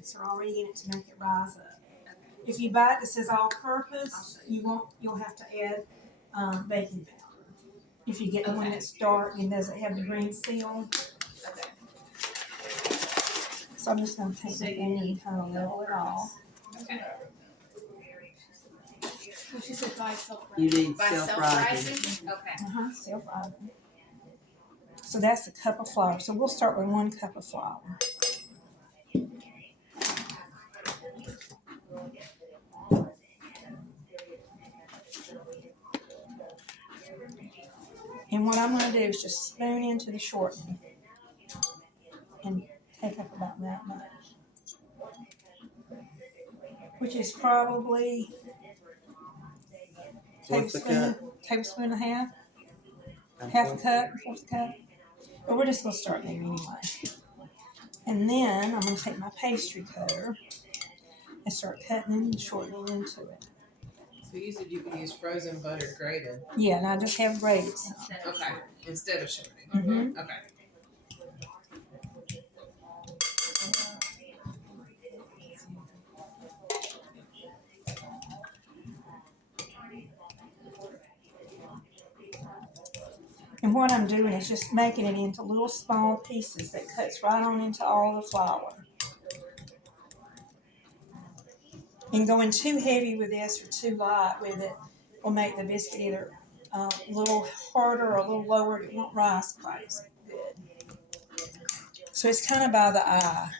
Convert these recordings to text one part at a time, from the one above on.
ingredients are already in it to make it rise up. If you buy it that says all-purpose, you'll have to add baking powder. If you get the one that's dark and doesn't have the green seal. Okay. So I'm just going to take the thing and kind of level it off. Okay. Well, she said by self-rising. You need By self-rising? Okay. Self-rising. So that's a cup of flour. So we'll start with 1 cup of flour. And what I'm going to do is just spoon into the shortening and take up about that much. Which is probably tablespoon and a half. Half a cup, 1/4 cup. But we're just going to start there anyway. And then I'm going to take my pastry cutter and start cutting and shortening into it. So you said you could use frozen butter grated. Yeah, and I just have grated some. Okay. Instead of shortening. Mm-hmm. Okay. And what I'm doing is just making it into little small pieces that cuts right on into all the flour. And going too heavy with this or too light with it will make the biscuit either a little harder or a little lower. It won't rise quite as good. So it's kind of by the eye.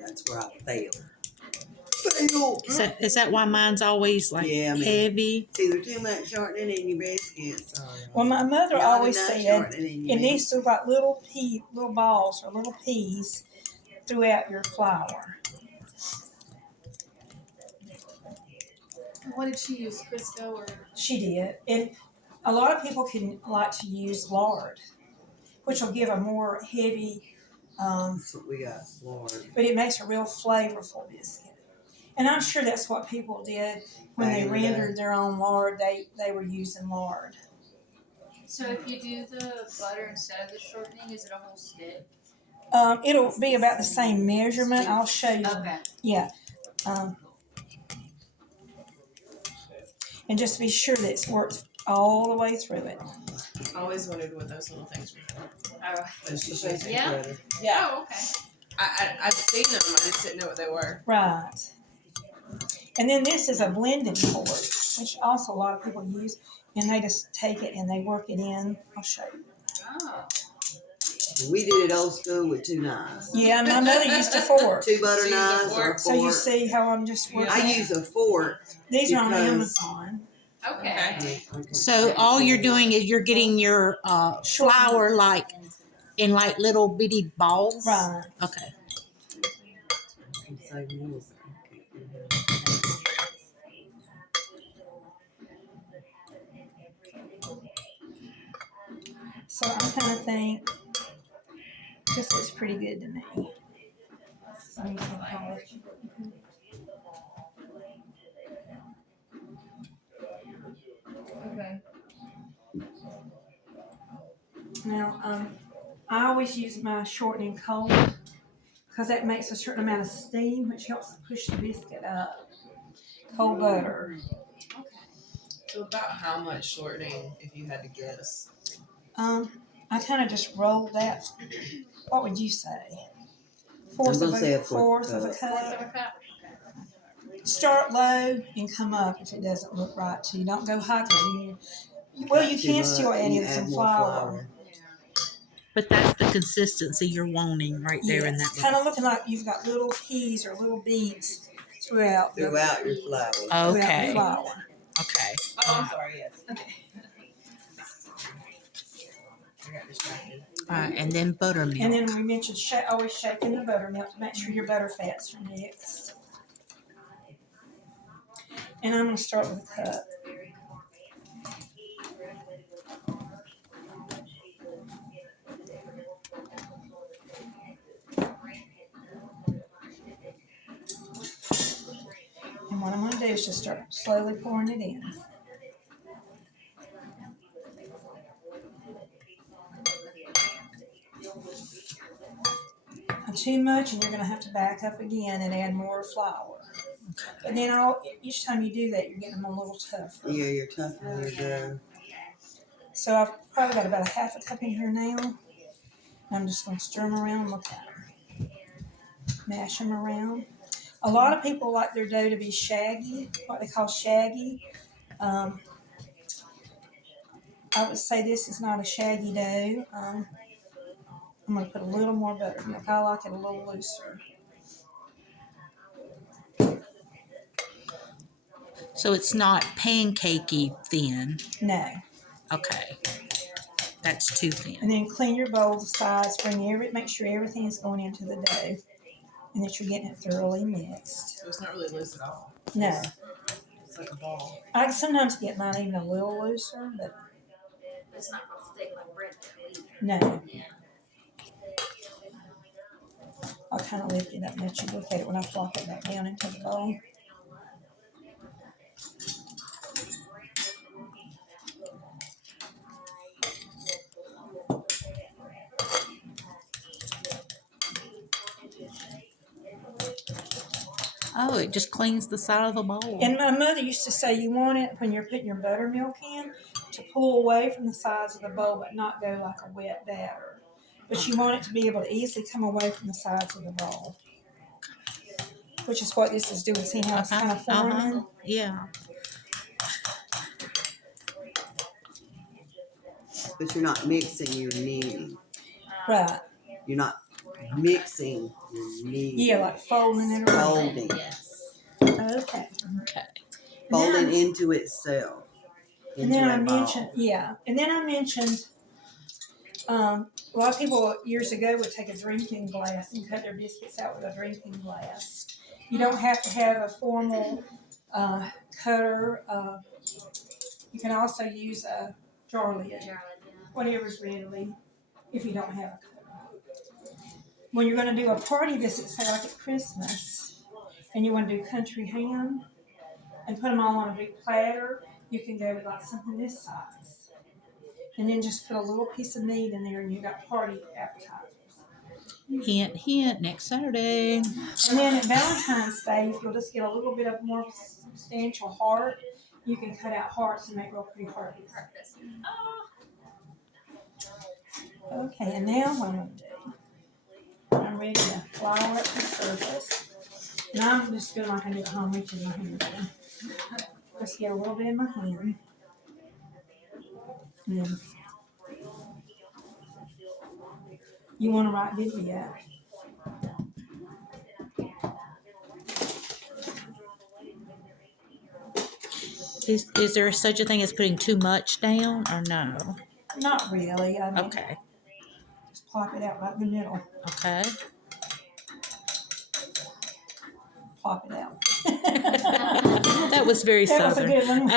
That's where I fail. Is that why mine's always like heavy? It's either too much shortening in your biscuits. Well, my mother always said it needs to like little balls or little peas throughout your flour. What did she use, Crisco or? She did. And a lot of people can like to use lard, which will give a more heavy, That's what we got, lard. but it makes a real flavorful biscuit. And I'm sure that's what people did when they rendered their own lard. They were using lard. So if you do the butter instead of the shortening, is it a whole stick? It'll be about the same measurement. I'll show you. Okay. Yeah. And just be sure that it's worked all the way through it. I always wondered what those little things were for. Oh. Yeah. Yeah. Oh, okay. I've seen them. I just didn't know what they were. Right. And then this is a blending board, which also a lot of people use. And they just take it and they work it in. I'll show you. Oh. We did it old school with 2 knives. Yeah, my mother used a fork. 2 butter She used a knives or a fork. fork. So you see how I'm just working. I use a fork. These are on because- Amazon. Okay. So all you're doing is you're getting your flour like in like little bitty balls. Right. Okay. So I kind of think this looks pretty good to me. Okay. Now, I always use my shortening cold because that makes a certain amount of steam, which helps push the biscuit up. Cold butter. So about how much shortening, if you had to guess? I kind of just roll that. What would you say? I'm gonna say a fourth of a Fourth of a cup. cup. Start low and come up if it doesn't look right to you. Don't go high because you can still add in some flour. But that's the consistency you're wanting right there in that. Kind of looking like you've got little peas or little beans throughout your flour. Okay. The flour. Okay. Oh, I'm sorry, yes. Okay. I got distracted. All right, and then buttermilk. And then we mentioned always shaking the buttermilk to make sure your butter fats are mixed. And I'm going to start with a cup. And what I'm going to do is just start slowly pouring it in. I'm too much, and you're gonna have to back up again and add more flour. But then each time you do that, you're getting them a little tougher. Yeah, you're tougher your dough. So I've probably got about a half a cup in here now. And I'm just gonna stir them around, look at them. Mash them around. A lot of people like their dough to be shaggy, what they call shaggy. I would say this is not a shaggy dough. I'm going to put a little more buttermilk. I like it a little looser. So it's not pancakey thin. No. Okay. That's too thin. And then clean your bowl, the sides, make sure everything is going into the dough and that you're getting it thoroughly mixed. So it's not really loose at all. No. It's like a ball. I sometimes get mine even a little looser, but It's not gonna stick like bread dough either. no. Yeah. I'll kind of lift it up and let you look at it when I flop it back down into the bowl. Oh, it just cleans the side of the bowl. And my mother used to say you want it when you're putting your buttermilk in to pull away from the sides of the bowl but not go like a wet batter. But you want it to be able to easily come away from the sides of the bowl. Which is what this is doing. See how it's kind of forming? Yeah. But you're not mixing, you're kneading. Right. You're not mixing, you're kneading. Yeah, like folding it around. Folding. Yes. Okay. Okay. Folding into itself. And then into I a ball. mentioned, a lot of people years ago would take a drinking glass and cut their biscuits out with a drinking glass. You don't have to have a formal cutter. You can also use a jar lid, whatever's readily, if you don't have a cutter. When you're going to do a party visit, say like at Christmas, and you want to do country ham and put them all on a big platter, you can go with like something this size. And then just put a little piece of meat in there and you got party appetizers. Hint, hint, next Saturday. And then at Valentine's Day, if you'll just get a little bit of more substantial heart, you can cut out hearts and make real pretty hearties. Okay, and now what I'm going to do, I'm ready to flour up the surface. And I'm just doing like I do at home, reaching my hand in. Just get a little bit in my hand. And then you want to write video. Is there such a thing as putting too much down or no? Not really. I mean, Okay. just plop it out right in the middle. Okay. Plop it out. That was very That was a southern. good one.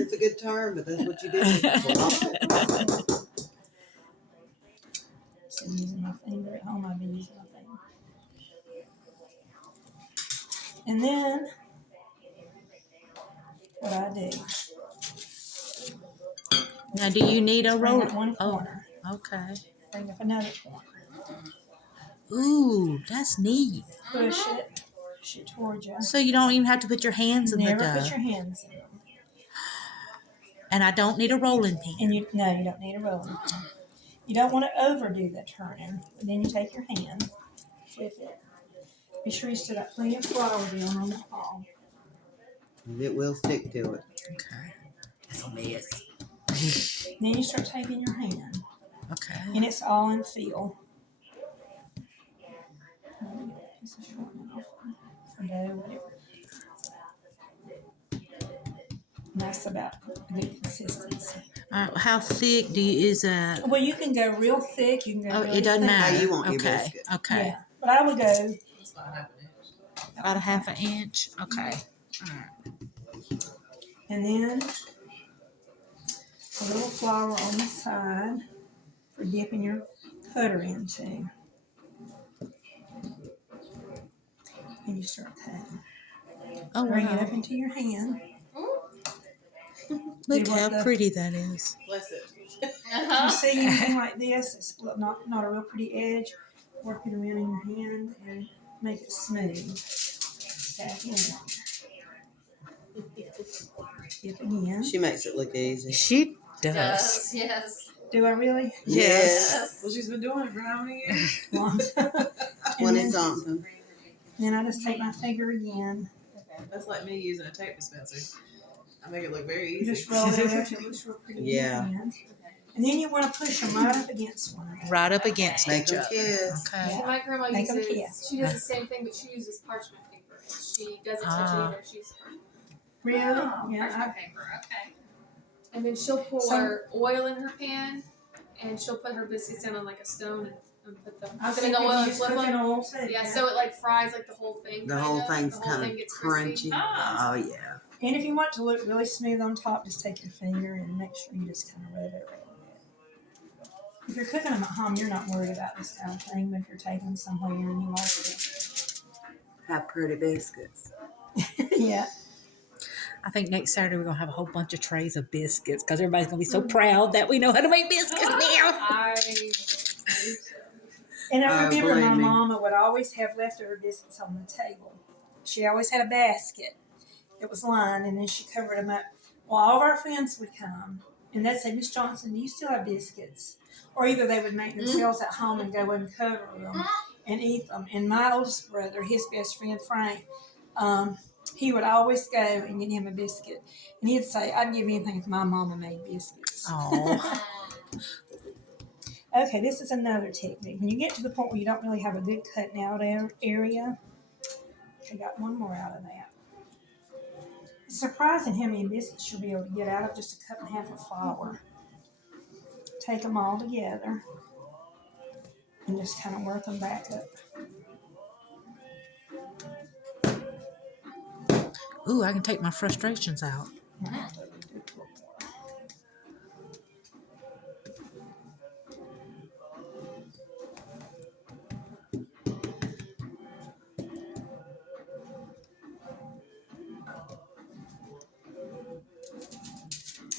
It's a good term, but that's what you did. So using my finger at home, I've been using my finger. And then what I do, Now, do you need a bring roll? up one corner, Okay. bring up another corner, Ooh, that's neat. push it towards you. So you don't even have to put your hands in the Never dough. put your hands in them. And I don't need a rolling pin. And you don't need a rolling pin. You don't want to overdo the turning. But then you take your hand, flip it. Be sure you still got plenty of flour down on the palm. It will stick to it. Okay. It's a mess. Then you start taking your hand, Okay. and it's all in feel. Let me get a piece of shortening off or dough, whatever. And that's about a good consistency. How thick is that? Well, you can go real thick. You can go. Oh, really it doesn't thin. matter. How you want your Okay. biscuit. Okay. Yeah, but I would go It's about half an inch. About a half an inch. Okay. All right. and then a little flour on the side for dipping your cutter into. And you start cutting. Oh, Bring it wow. up into your hand. Look Do what how the- pretty that is. Bless it. If you see anything like this, it's not a real pretty edge, work it around in your hand and make it smooth. Stack it in. Dip again. She makes it look easy. She does. Does, yes. Do I really? Yes. Well, she's been doing it for how many years? Long time. 20 something. Then I just take my finger again. That's like me using a tape dispenser. I make it look very You easy. just roll it over till it looks real pretty. Yeah. In your hand. And then you want to push them right up against one another. Right up against Make each them other. kiss. Okay. So my grandma Make 'em uses, kiss. she does the same thing, but she uses parchment paper. She doesn't touch it either. She's parchment. Really? Oh, Yeah. parchment paper. Okay. And then she'll pour Some- oil in her pan, and she'll put her biscuits down on like a stone and put them I've in seen the oil and use flip cooking them. oil too. Yeah, so it like fries like the whole thing. The whole kinda. thing's The whole kind thing of gets crispy. crunchy. Ah. Oh, yeah. And if you want to look really smooth on top, just take your finger and make sure you just kind of rub it around. If you're cooking them at home, you're not worried about this kind of thing, but if you're taking them somewhere and you want to. Have pretty biscuits. Yeah. I think next Saturday we're going to have a whole bunch of trays of biscuits because everybody's going to be so proud that we know how to make biscuits now. I And I Oh, remember my believe me. mama would always have leftover biscuits on the table. She always had a basket that was lined, and then she covered them up. Well, all of our friends would come, and they'd say, "Miss Johnson, do you still have biscuits?" Or either they would make themselves at home and go and cover them and eat them. And my oldest brother, his best friend Frank, he would always go and get him a biscuit, and he'd say, "I'd give anything if my mama made biscuits." Oh, Okay, this is another technique. When you get to the point where you don't really have a good cutting out area, I got one more out of that. It's surprising how many biscuits you'll be able to get out of just a cup and a half of flour. Take them all together and just kind of work them back up. ooh, I can take my frustrations out.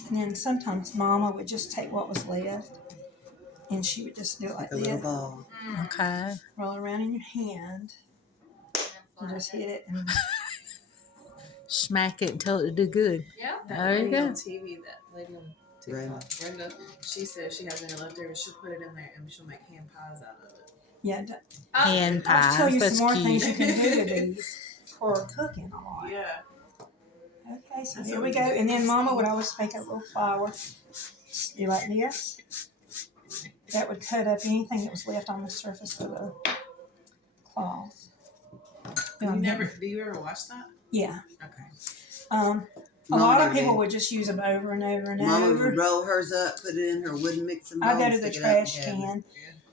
And then sometimes Mama would just take what was left and she would just do it like Like a little this. ball. Okay. Roll it around in your hand and just hit it. And Smack it until it do good. Yeah. That There you lady go. on TV, that lady on TikTok, Brenda, she says she has any leftovers. She'll put it in there and she'll make hand pies out of it. yeah, Hand I'll tell pies. you That's some more things you cute. can do to these for cooking a lot. Yeah. Okay, so That's here what we we go. do. And then Mama would always make a little flour. Do like this. That would cut up anything that was left on the surface of the cloth. Do you ever watch that? Yeah. Okay. A Mama lot of did. people would just use them over and over and Mama over. would roll hers up, put it in her wooden mixing bowl, I go and to the stick it up trash together. can,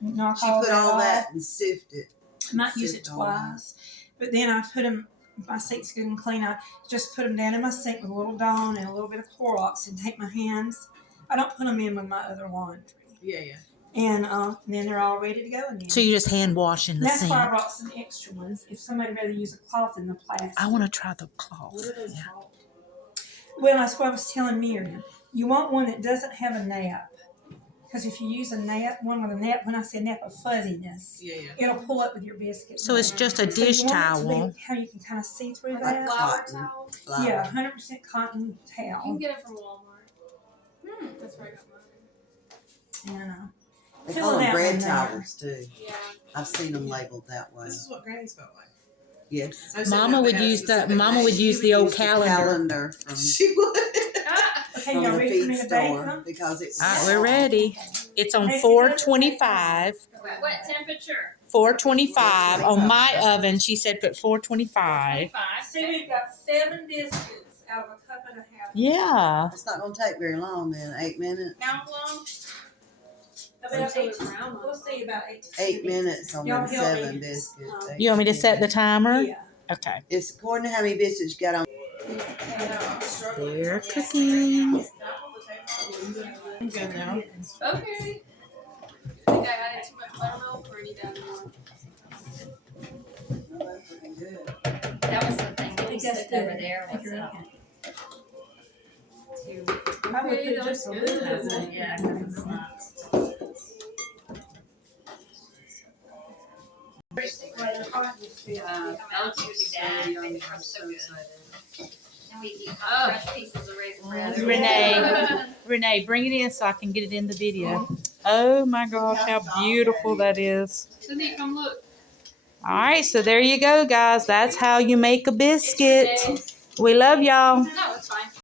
knock She all put that all off. that and sift it. I might use it Sift all that. twice, but then I put them. My sink's good and clean. I just put them down in my sink with a little Dawn and a little bit of Clorox, and take my hands. I don't put them in with my other laundry, Yeah. and then they're all ready to go again. So you just hand wash in the That's sink. why I brought some extra ones. If somebody rather use a cloth than the plastic. I want to try the cloth. What are those Yeah. called? Well, that's what I was telling Miriam. You want one that doesn't have a nap. Because if you use one with a nap, when I say nap, a fuzziness, Yeah. it'll pull up with your biscuits. So it's just a So you dish want it to towel. be how you can kind of see through like that. flour Cotton. towel. Flour. Yeah, 100% cotton You can towel. get it from Walmart. That's where I got mine. And They fill call them that bread one there. towels too. Yeah. I've seen them labeled that way. This is what grannies felt like. Yes. I just Mama didn't know would they had a use the specific Mama name. would use She the old use calendar. from She would. okay, from y'all the ready for feed me to bake store them? because it was All right, we're ready. It's on Hey, 425. What temperature? 425 on my oven. She said put 425. 5. See, we've got 7 biscuits out of a cup and a half. Yeah. It's not going to take very long then. 8 minutes. How long? About Until 8 it's brown. We'll see about 8 to 8 minutes on Y'all them help me. 7 biscuits. You want me to set the timer? Yeah. Okay. It's according to how many biscuits you got on. They're cooking. I'm good now. Okay. Think I added too much buttermilk or any down more? That's looking good. That was the thing. I think that's Sitting over good. there I think was you're two. I would Okay, put that just a looks little good. bit. Yeah, because it's not. that looks so yummy. I'm so excited. And we eat Oh. fresh pieces of raisin bread. Renee, bring it in so I can get it in the video. Oh my gosh, how beautiful that is. Cindy, come look. All right, so there you go, guys. That's how you make a biscuit. We love y'all. No, it's fine.